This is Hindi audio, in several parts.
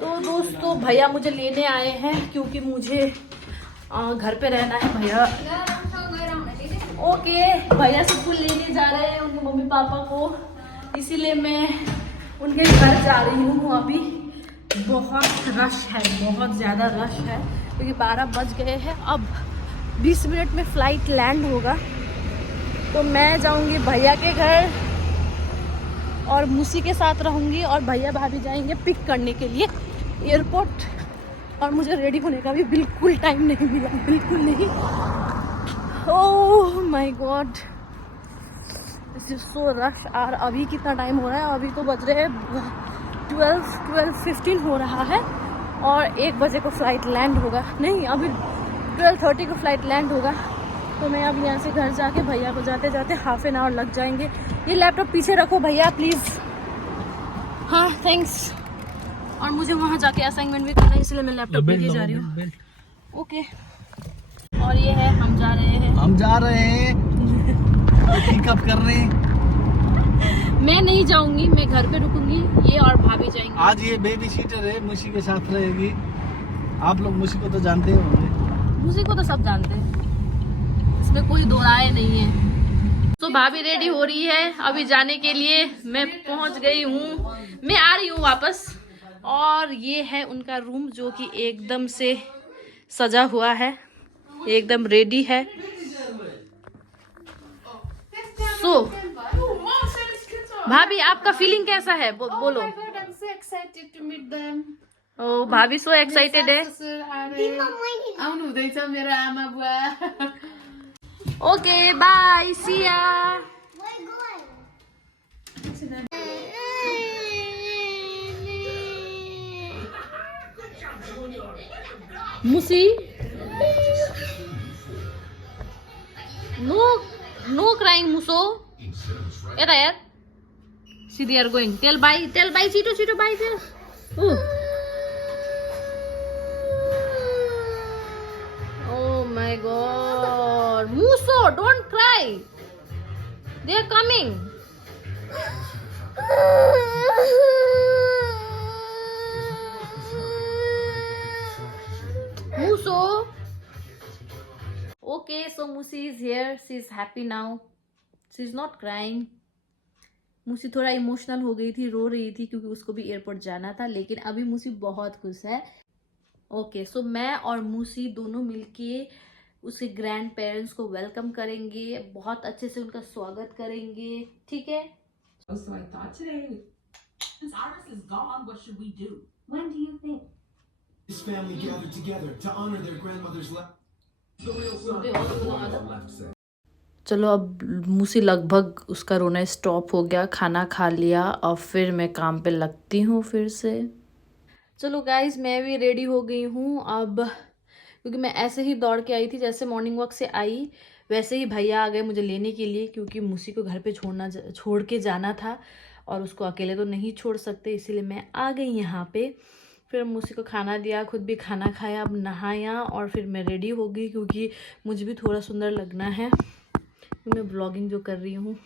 तो दोस्तों भैया मुझे लेने आए हैं क्योंकि मुझे घर पे रहना है। भैया ओके, भैया स्कूल लेने जा रहे हैं उनके मम्मी पापा को, इसीलिए मैं उनके घर जा रही हूँ। अभी बहुत रश है, बहुत ज़्यादा रश है क्योंकि 12 बज गए हैं। अब 20 मिनट में फ़्लाइट लैंड होगा तो मैं जाऊँगी भैया के घर और मूसी के साथ रहूँगी और भैया भाभी जाएंगे पिक करने के लिए एयरपोर्ट। और मुझे रेडी होने का भी बिल्कुल टाइम नहीं मिला, बिल्कुल नहीं। Oh my God, this is so rush. और अभी कितना टाइम हो रहा है? अभी तो बज रहे हैं 12:15 हो रहा है और 1 बजे को फ्लाइट लैंड होगा। नहीं, अभी 12:30 को फ्लाइट लैंड होगा। तो मैं अब यहाँ से घर जाके भैया को जाते जाते ½ एन आवर लग जाएंगे। ये लैपटॉप पीछे रखो भैया प्लीज़। हाँ थैंक्स। और मुझे वहाँ जाके असाइनमेंट भी करना है, इसलिए मैं लैपटॉप लेके जा रही हूँ। ओके। और ये है, हम जा रहे हैं पिकअप करने। मैं नहीं जाऊंगी, मैं घर पे रुकूंगी, ये और भाभी जाएंगे। आज ये बेबी सीटर है, मुशी के साथ रहेगी। आप लोग मुशी को तो जानते होंगे। मुशी को तो सब जानते हैं, इसमें कोई दो राय नहीं है। तो भाभी रेडी हो रही है अभी जाने के लिए। मैं पहुंच गई हूँ, मैं आ रही हूँ वापस। और ये है उनका रूम जो कि एकदम से सजा हुआ है, एकदम रेडी है। सो भाभी आपका फीलिंग कैसा है? बोलो। ओ भाभी सो एक्साइटेड है। ओके बाय, सी या। मुसी no crying muso. Era यार, see they are going. Tell bye Chito bye tell. Oh my god, muso don't cry, they are coming. Muso. Okay, so Musi is here. She is happy now. She is not crying. मुसी थोड़ा इमोशनल हो गई थी, रो रही थी क्योंकि उसको भी एयरपोर्ट जाना था, लेकिन अभी मुसी बहुत खुश है। ओके, सो मैं और मुसी दोनों मिलके उसके ग्रैंड पेरेंट्स को वेलकम करेंगे, बहुत अच्छे से उनका स्वागत करेंगे, ठीक है? So I thought today, since Iris is gone, what should we do? When do you think? This family gathered together to honor their grandmother's last. चलो अब मुसी लगभग उसका रोना स्टॉप हो गया, खाना खा लिया और फिर मैं काम पे लगती हूँ फिर से। चलो गाइज, मैं भी रेडी हो गई हूँ अब, क्योंकि मैं ऐसे ही दौड़ के आई थी, जैसे मॉर्निंग वॉक से आई वैसे ही भैया आ गए मुझे लेने के लिए, क्योंकि मुसी को घर पे छोड़ के जाना था और उसको अकेले तो नहीं छोड़ सकते, इसीलिए मैं आ गई यहाँ पे। फिर मुसी को खाना दिया, खुद भी खाना खाया, अब नहाया और फिर मैं रेडी हो गई, क्योंकि मुझे भी थोड़ा सुंदर लगना है, मैं ब्लॉगिंग जो कर रही हूँ।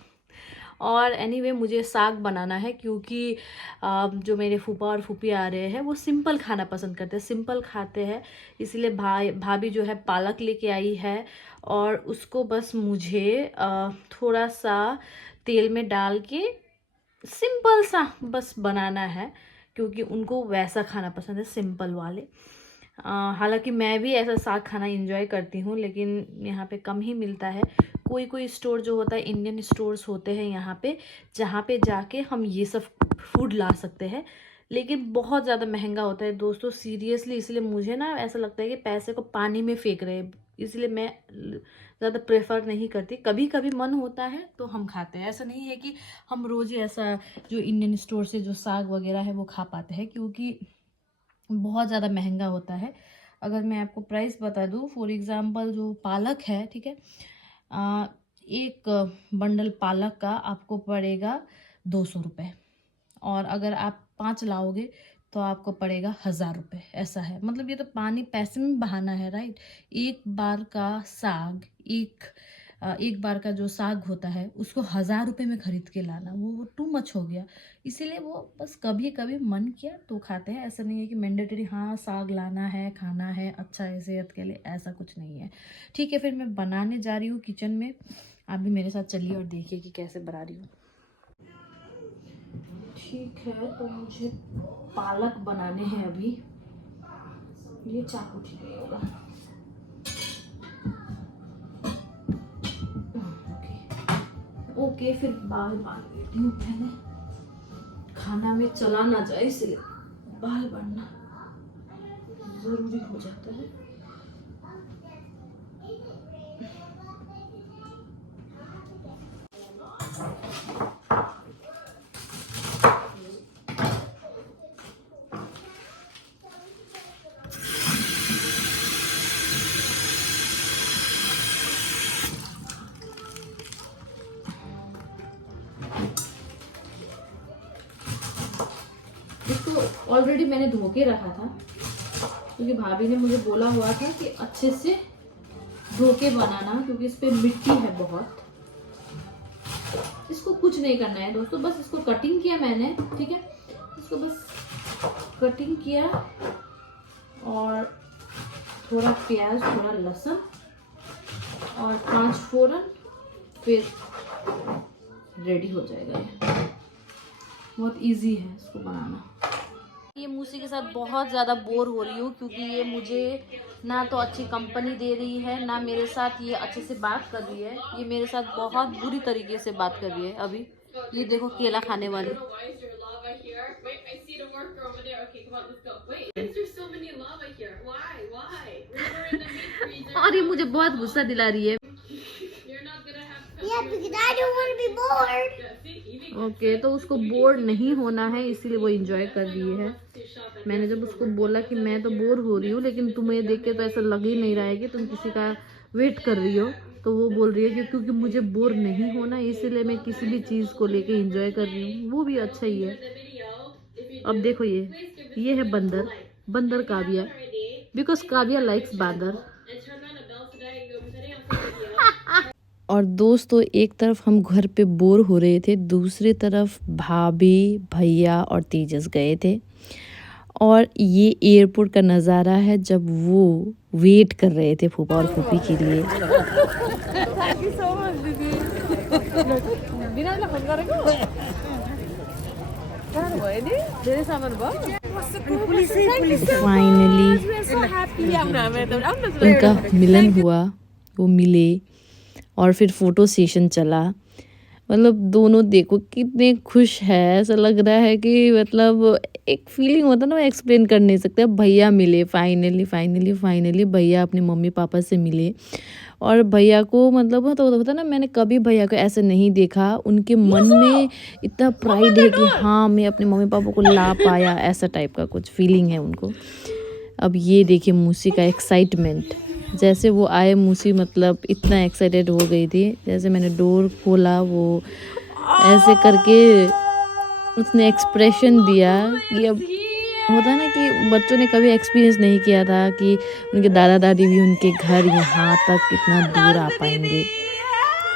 और एनीवे मुझे साग बनाना है, क्योंकि जो मेरे फूफा और फूफी आ रहे हैं वो सिंपल खाना पसंद करते हैं, सिंपल खाते हैं, इसलिए भाभी जो है पालक लेके आई है और उसको बस मुझे थोड़ा सा तेल में डाल के सिंपल सा बस बनाना है, क्योंकि उनको वैसा खाना पसंद है, सिंपल वाले। हालांकि मैं भी ऐसा साग खाना इंजॉय करती हूँ, लेकिन यहाँ पे कम ही मिलता है। कोई स्टोर जो होता है, इंडियन स्टोर्स होते हैं यहाँ पे, जहाँ पे जाके हम ये सब फूड ला सकते हैं, लेकिन बहुत ज़्यादा महंगा होता है दोस्तों, सीरियसली। इसलिए मुझे ना ऐसा लगता है कि पैसे को पानी में फेंक रहे हैं, इसलिए मैं ज़्यादा प्रेफर नहीं करती। कभी कभी मन होता है तो हम खाते हैं, ऐसा नहीं है कि हम रोज़ ही ऐसा जो इंडियन स्टोर से जो साग वगैरह है वो खा पाते हैं, क्योंकि बहुत ज़्यादा महंगा होता है। अगर मैं आपको प्राइस बता दूँ, फॉर एग्ज़ाम्पल जो पालक है, ठीक है, एक बंडल पालक का आपको पड़ेगा 200 रुपये, और अगर आप 5 लाओगे तो आपको पड़ेगा 1000 रुपये। ऐसा है, मतलब ये तो पानी पैसे में बहाना है, राइट। एक बार का साग, एक एक बार का जो साग होता है उसको 1000 रुपये में खरीद के लाना, वो टू मच हो गया। इसीलिए वो बस कभी कभी मन किया तो खाते हैं, ऐसा नहीं है कि मैंडेटरी हाँ साग लाना है खाना है अच्छा है सेहत के लिए, ऐसा कुछ नहीं है। ठीक है, फिर मैं बनाने जा रही हूँ किचन में, आप भी मेरे साथ चलिए और देखिए कि कैसे बना रही हूँ। ठीक है, तो मुझे पालक बनाने हैं अभी। ये चाकू ठीक नहीं होगा। ओके, फिर बाल बांध देती हूँ पहले, खाना में चला ना जाए इसलिए बाल बांधना जरूरी हो जाता है। इसको ऑलरेडी मैंने धो के रखा था क्योंकि भाभी ने मुझे बोला हुआ था कि अच्छे से धो के बनाना, क्योंकि इस पे मिट्टी है बहुत। इसको कुछ नहीं करना है दोस्तों, बस इसको कटिंग किया मैंने, ठीक है, इसको बस कटिंग किया और थोड़ा प्याज थोड़ा लहसुन और 5 फोरन, फिर रेडी हो जाएगा। ये बहुत इजी है इसको बनाना। ये मूसी के साथ बहुत ज़्यादा बोर हो रही हूँ क्योंकि ये मुझे ना तो अच्छी कंपनी दे रही है, ना मेरे साथ ये अच्छे से बात कर रही है। ये मेरे साथ बहुत बुरी तरीके से बात कर रही है। अभी ये देखो केला खाने वाली। और ये मुझे बहुत गुस्सा दिला रही है। ओके, तो उसको बोर नहीं होना है इसीलिए वो एंजॉय कर रही है। मैंने जब उसको बोला कि मैं तो बोर हो रही हूँ लेकिन तुम्हें देख के तो ऐसा लग ही नहीं रहा है कि तुम किसी का वेट कर रही हो, तो वो बोल रही है कि क्योंकि मुझे बोर नहीं होना इसीलिए मैं किसी भी चीज़ को लेके एंजॉय कर रही हूँ। वो भी अच्छा ही है। अब देखो ये है बंदर, बंदर काव्या, बिकॉज काव्या लाइक्स बंदर। और दोस्तों एक तरफ हम घर पे बोर हो रहे थे, दूसरी तरफ भाभी भैया और तेजस गए थे। और ये एयरपोर्ट का नज़ारा है जब वो वेट कर रहे थे फूफा और फूफी के लिए। फाइनली उनका मिलन हुआ, वो मिले और फिर फोटो सेशन चला। मतलब दोनों देखो कितने खुश है, ऐसा लग रहा है कि मतलब एक फीलिंग होता है ना, वो एक्सप्लेन कर नहीं सकते। भैया मिले फाइनली भैया अपने मम्मी पापा से मिले। और भैया को मतलब होता ना, मैंने कभी भैया को ऐसे नहीं देखा। उनके मन में इतना प्राइड है कि हाँ मैं अपने मम्मी पापा को ला पाया, ऐसा टाइप का कुछ फीलिंग है उनको। अब ये देखिए मूसी का एक्साइटमेंट, जैसे वो आए मूसी मतलब इतना एक्साइटेड हो गई थी। जैसे मैंने डोर खोला वो ऐसे करके उसने एक्सप्रेशन दिया कि अब होता है ना कि बच्चों ने कभी एक्सपीरियंस नहीं किया था कि उनके दादा दादी भी उनके घर यहाँ तक इतना दूर आ पाएंगे।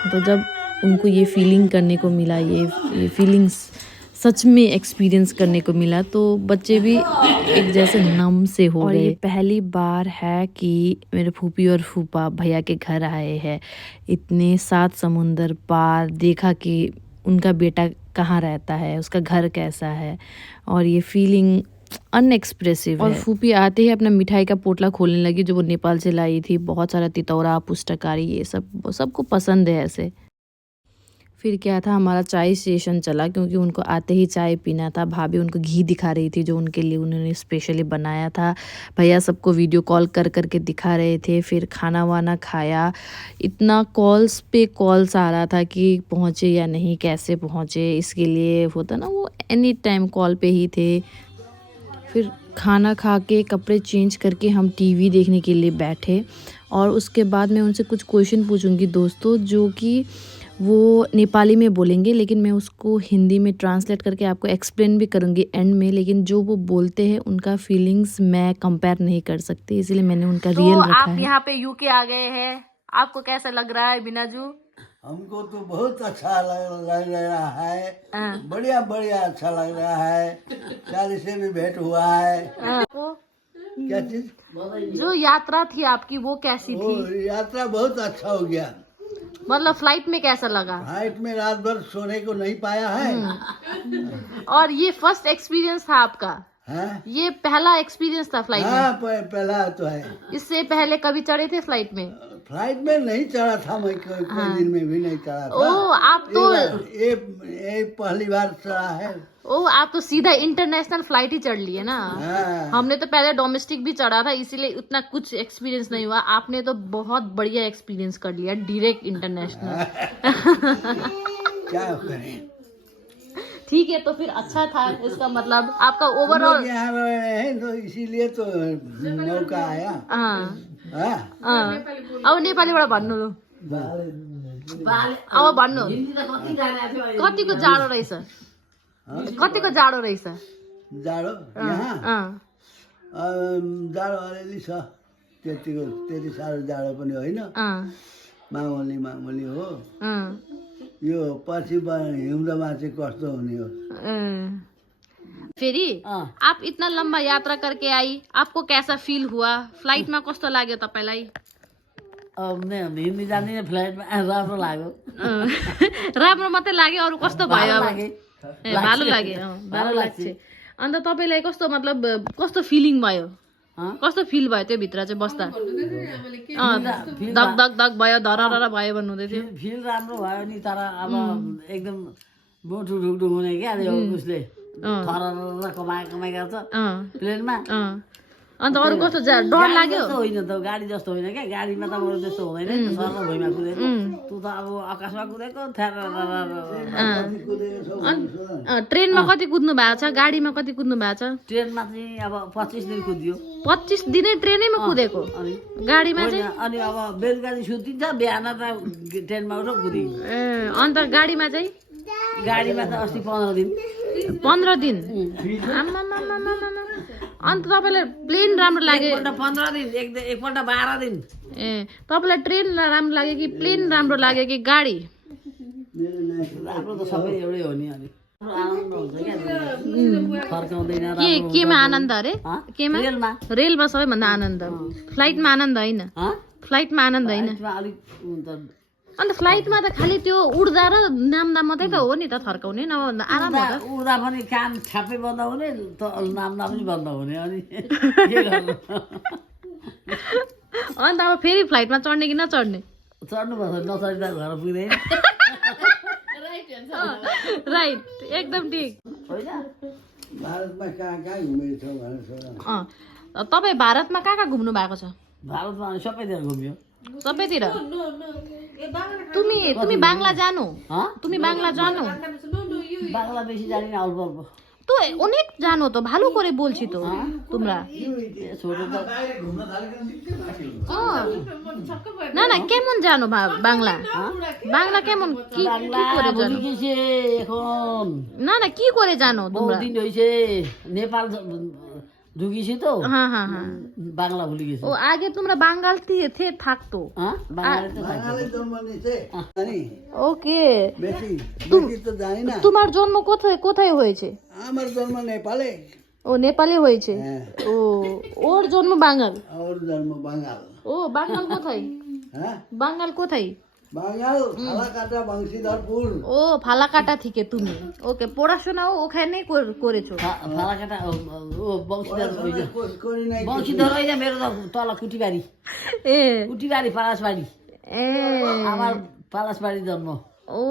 तो जब उनको ये फीलिंग करने को मिला, ये फीलिंग्स सच में एक्सपीरियंस करने को मिला, तो बच्चे भी एक जैसे नम से हो गए। ये पहली बार है कि मेरे फूफी और फूफा भैया के घर आए हैं। इतने 7 समुंदर पार देखा कि उनका बेटा कहाँ रहता है, उसका घर कैसा है, और ये फीलिंग अनएक्सप्रेसिव है। और फूफी आते ही अपना मिठाई का पोटला खोलने लगी जो वो नेपाल से लाई थी। बहुत सारा तितौरा पुष्टकारी ये सब सबको पसंद है ऐसे। फिर क्या था, हमारा चाय सेशन चला क्योंकि उनको आते ही चाय पीना था। भाभी उनको घी दिखा रही थी जो उनके लिए उन्होंने स्पेशली बनाया था। भैया सबको वीडियो कॉल कर करके दिखा रहे थे। फिर खाना वाना खाया। इतना कॉल्स पे कॉल्स आ रहा था कि पहुँचे या नहीं, कैसे पहुँचे, इसके लिए होता ना वो एनी टाइम कॉल पे ही थे। फिर खाना खा के कपड़े चेंज करके हम टीवी देखने के लिए बैठे। और उसके बाद मैं उनसे कुछ क्वेश्चन पूछूंगी दोस्तों, जो कि वो नेपाली में बोलेंगे, लेकिन मैं उसको हिंदी में ट्रांसलेट करके आपको एक्सप्लेन भी करूँगी एंड में। लेकिन जो वो बोलते हैं उनका फीलिंग्स मैं कंपेयर नहीं कर सकती, इसलिए मैंने उनका रियल रखा है। आप यहाँ पे यूके आ गए हैं, आपको कैसा लग रहा है बिनाजू? हमको तो बहुत अच्छा लग रहा है, बढ़िया बढ़िया अच्छा लग रहा है। शादी से भी भेंट हुआ है। क्या चीज? जो यात्रा थी आपकी वो कैसी थी? यात्रा बहुत अच्छा हो गया। मतलब फ्लाइट में कैसा लगा? फ्लाइट में रात भर सोने को नहीं पाया है। और ये फर्स्ट एक्सपीरियंस था आपका? हाँ? ये पहला एक्सपीरियंस था फ्लाइट हाँ, में? पहला तो है। इससे पहले कभी चढ़े थे फ्लाइट में? फ्लाइट में नहीं चढ़ा था मैं, कोई दिन में भी नहीं चढ़ा था। ओ आप तो ये पहली बार चढ़ा है। ओ आप तो सीधा इंटरनेशनल फ्लाइट ही चढ़ लिए ना। हाँ। हमने तो पहले डोमेस्टिक भी चढ़ा था, इसीलिए उतना कुछ एक्सपीरियंस नहीं हुआ। आपने तो बहुत बढ़िया एक्सपीरियंस कर लिया, डायरेक्ट इंटरनेशनल। क्या करें। ठीक है, तो फिर अच्छा था, इसका मतलब आपका ओवरऑल यहाँ रहे हैं तो इसीलिए तो मौका आया। अब नेपालीबाट भन्नु, अब भन्नु कतिको जाडो रहेछ? कतिको जाडो रहेछ? जाडो यहाँ जाडो अलिअलि छ, त्यति साह्रो जाडो पनि होइन, मामुली हो। यो पछि हिउँदमा चाहिँ कस्तो हुने हो। फेरि आप इतना लंबा यात्रा करके आई, आपको कैसा फील हुआ? फ्लाइट में कस्तो लाग्यो तपाईलाई? हिन्दी जान्दिनँ, फ्लाइटमा राम्रो लाग्यो। राम्रो मात्रै लाग्यो, अरू कस्तो भयो? भालो लाग्यो, भालो लाग्छ। अन्त तपाईलाई कस्तो, मतलब कस्तो फिलिङ भयो? कस्तो फिल भयो त्यो भित्र चाहिँ बस्दा? दग दग दग भयो, धरर भयो भन्नुहुँदै थियो। फिल राम्रो भयो नि, तर अब एकदम बोटु ढुकढुक हुने क्या उसले थरर कमाइ गर्छ प्लेनमा। अन्त अरू कस्तो डर लाग्यो? होइन त, गाडी जस्तो होइन क्या, गाडीमा त अरू जस्तो हुँदैन, सर्व भुइँमा कुदेको, तँ त अब आकाशमा कुदेको। ट्रेनमा कति कुद्नु भएको छ? गाडीमा कति कुद्नु भएको छ? ट्रेनमा चाहिँ अब 25 दिन कुदियो। 25 दिनै ट्रेनैमा कुदेको? गाडीमा चाहिँ? अनि अब बेलुका चाहिँ सुतिन्छ, बिहान त ट्रेनमा उठो कुदियो। अन्त गाडीमा चाहिँ? गाडीमा त अस्ति 15 दिन। 15 दिन? अन्त तपाईँलाई प्लेन राम्रो लाग्यो? एकपल्ट 15 दिन, एकपल्ट 12 दिन। ए, तपाईँलाई ट्रेन राम्रो लाग्यो कि प्लेन राम्रो लाग्यो कि गाडी? राम्रो त सबै एउटै हो नि। अनि आनन्द हुन्छ क्या, फर्काउँदैन। केमा आनन्द अरे? केमा? रेलमा सबैभन्दा आनन्द। फ्लाइटमा आनन्द होइन? फ्लाइटमा आनन्द होइन? अन्त फ्लाइटमा त खालि त्यो उड्दा र नाम्दा मात्रै त हो नि त, थर्काउने नभए आराम हो त? उड्दा पनि कान छापै बन्द हुने, नाम्दा पनि बन्द हुने। अनि के गर्नु? अन्त अब फेरि फ्लाइटमा चढ्ने कि नचढ्ने? चढ्नुपर्छ, नचढ्दा घर पुग्दैन। राइट, एकदम ठिक। भारतमा कहाँ कहाँ घुमेको छ भनेर? तपाईँ भारतमा कहाँ कहाँ घुम्नु भएको छ? भारतमा सबैतिर घुम्यो। सबैतिर? তুমি বাংলা জানো? তুমি বাংলা জানো? বাংলা বেশি জানি না, অল্প অল্প। তো অনেক জানো তো, ভালো করে বলছি তো তোমরা। না না, কেমন জানো বাংলা? বাংলা কেমন, কি করে জানো? এখন না না, কি করে জানো তোমরা? দিন হইছে নেপাল ঢুকিছি তো। হ্যাঁ হ্যাঁ হ্যাঁ, বাংলা ভুলে গেছি। ও আগে তোমরা বাঙাল থাকতো? ওকে। তোমার জন্ম কোথায় কোথায় হয়েছে? আমার জন্ম নেপালে। ও নেপালে হয়েছে? ও, ওর জন্ম বাঙাল? ওর জন্ম বাঙাল। ও বাঙাল কোথায়? হ্যাঁ, বাঙাল কোথায়? বাঙাল ফালাকাটা, বংশীধরপুর। ও ফালাকাটা থেকে তুমি? ওকে, পড়াশোনাও ওখানেই করেছো? ফালাকাটা ও বংশীধর বংশীধর হয়ে যায় मेरो तल कुटीबारी। ए कुटीबारी पलासबारी। ए আমার পলাশবাড়ি জন্ম। ও,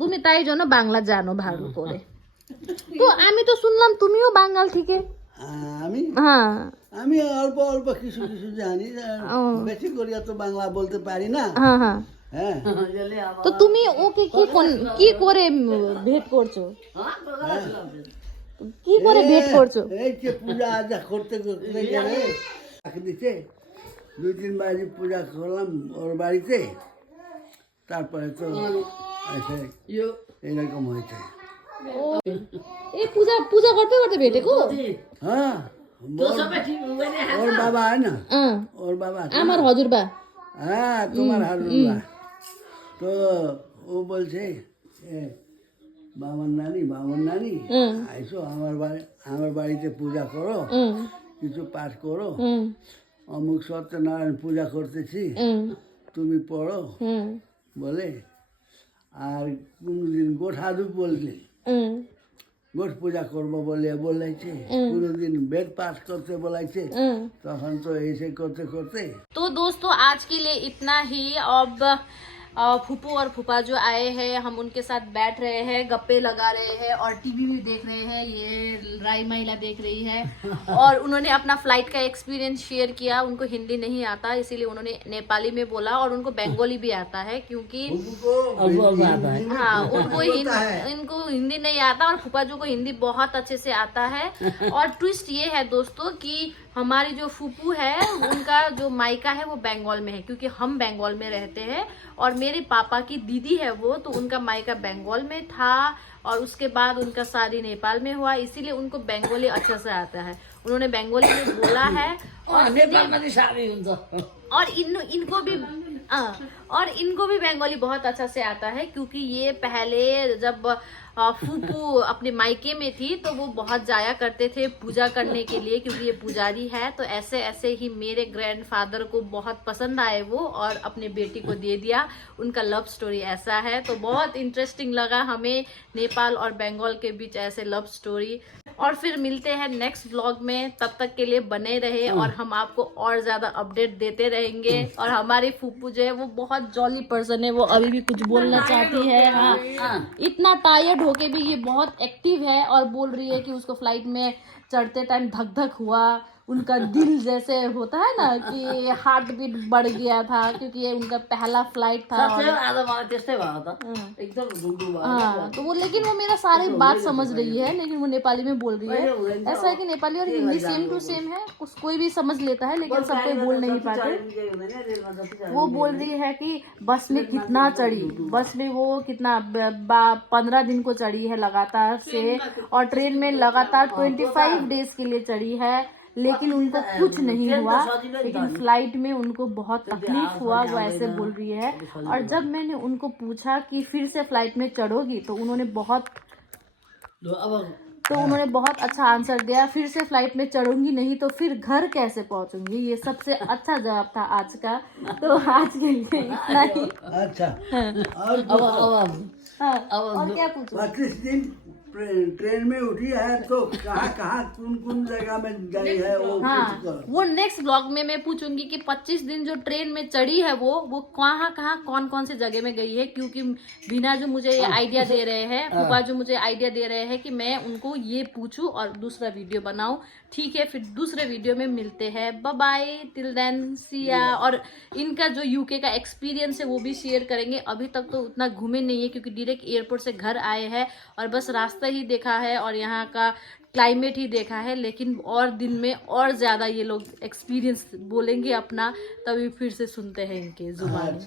তুমি তাই জন্য বাংলা জানো ভালো করে। তো আমি তো শুনলাম তুমিও বাঙাল থেকে। আমি? হ্যাঁ, আমি অল্প অল্প কিছু কিছু জানি, বেশি করে তো বাংলা বলতে পারি না। হ্যাঁ হ্যাঁ। হ্যাঁ, তো তুমি ওকে কি করে ভেট করছো? কি করে ভেট করছো? এই যে পূজা আজা করতে করতে গেলে তাকে দিতে 2-3 বাড়ি পূজা করলাম ওর বাড়িতে, তারপরে তো এরকম হয়েছে। এই পূজা করতে করতে भेटेको? हाँ, और बाबा है ना, और बाबा আমার हजुरबा। হ্যাঁ তোমার হারুল্লাহ তো ও বলছে এ, বাবার নানি আইসো আমার বাড়িতে পূজা করো কিছু পাঠ করো অমুক সত্যনারায়ণ পূজা করতেছি তুমি পড়ো বলে আর কোনোদিন গোঠাদু বললে গোঠ পূজা করবো বলে বলাইছে কোনোদিন বেদ পাঠ করতে বলাইছে তখন তো ऐसे करते करते तो दोस्तों आज के लिए इतना ही। अब फूफू और फूफा जो आए हैं हम उनके साथ बैठ रहे हैं, गप्पे लगा रहे हैं और टीवी भी देख रहे हैं। ये राई महिला देख रही है और उन्होंने अपना फ्लाइट का एक्सपीरियंस शेयर किया। उनको हिंदी नहीं आता इसीलिए उन्होंने नेपाली में बोला और उनको बंगाली भी आता है क्योंकि हाँ इनको हिंदी नहीं आता और फूफा जो को हिंदी बहुत अच्छे से आता है। और ट्विस्ट ये है दोस्तों कि हमारी जो फूफू है उनका जो मायका है वो बंगाल में है क्योंकि हम बंगाल में रहते हैं और मेरे पापा की दीदी है वो, तो उनका मायका बंगाल में था और उसके बाद उनका शादी नेपाल में हुआ, इसीलिए उनको बंगाली अच्छा से आता है। उन्होंने बंगाली में बोला है और इनको भी बंगाली बहुत अच्छा से आता है क्योंकि ये पहले जब फूफू अपने मायके में थी तो वो बहुत जाया करते थे पूजा करने के लिए क्योंकि ये पुजारी है। तो ऐसे ऐसे ही मेरे ग्रैंडफादर को बहुत पसंद आए वो और अपने बेटी को दे दिया। उनका लव स्टोरी ऐसा है, तो बहुत इंटरेस्टिंग लगा हमें नेपाल और बंगाल के बीच ऐसे लव स्टोरी। और फिर मिलते हैं नेक्स्ट व्लॉग में, तब तक के लिए बने रहे और हम आपको और ज्यादा अपडेट देते रहेंगे। और हमारी फूफू जो है वो बहुत जॉली पर्सन है, वो अभी भी कुछ बोलना चाहती है। हाँ, इतना टायर्ड होके भी ये बहुत एक्टिव है और बोल रही है कि उसको फ्लाइट में चढ़ते टाइम धक धक हुआ, उनका दिल जैसे होता है ना कि हार्ट बीट बढ़ गया था क्योंकि ये उनका पहला फ्लाइट था। और हाँ, तो वो लेकिन वो मेरा सारी बात समझ रही है लेकिन वो नेपाली में बोल रही है। ऐसा है कि नेपाली और हिंदी सेम टू सेम है, कोई भी समझ लेता है लेकिन सब कोई बोल नहीं पाते। वो बोल रही है कि बस में कितना चढ़ी, बस में वो कितना 15 दिन को चढ़ी है लगातार से और ट्रेन में लगातार 25 डेज के लिए चढ़ी है लेकिन उनको कुछ नहीं हुआ, लेकिन फ्लाइट में उनको बहुत तकलीफ हुआ, वो ऐसे बोल रही है। और जब मैंने उनको पूछा कि फिर से फ्लाइट में चढ़ोगी तो उन्होंने बहुत अच्छा आंसर दिया, फिर से फ्लाइट में चढ़ूंगी नहीं तो फिर घर कैसे पहुंचूंगी। ये सबसे अच्छा जवाब था आज का। तो आज के लिए इतना ही। अच्छा और क्या पूछूं? 25 दिन ट्रेन में उठी है तो कहाँ कौन जगह में गई है वो वो नेक्स्ट ब्लॉग में मैं पूछूंगी कि 25 दिन जो ट्रेन में चढ़ी है वो कहाँ कौन से जगह में गई है क्योंकि बिना जो मुझे ये आइडिया दे रहे हैं, फूफा जो मुझे आइडिया दे रहे हैं कि मैं उनको ये पूछूं और दूसरा वीडियो बनाऊं। ठीक है, फिर दूसरे वीडियो में मिलते हैं। बाय बाय, टिल देन सी या। और इनका जो यूके का एक्सपीरियंस है वो भी शेयर करेंगे। अभी तक तो उतना घूमे नहीं है क्योंकि डायरेक्ट एयरपोर्ट से घर आए हैं और बस रास्ता ही देखा है और यहाँ का क्लाइमेट ही देखा है, लेकिन और दिन में और ज़्यादा ये लोग एक्सपीरियंस बोलेंगे अपना, तभी फिर से सुनते हैं इनके जुबान।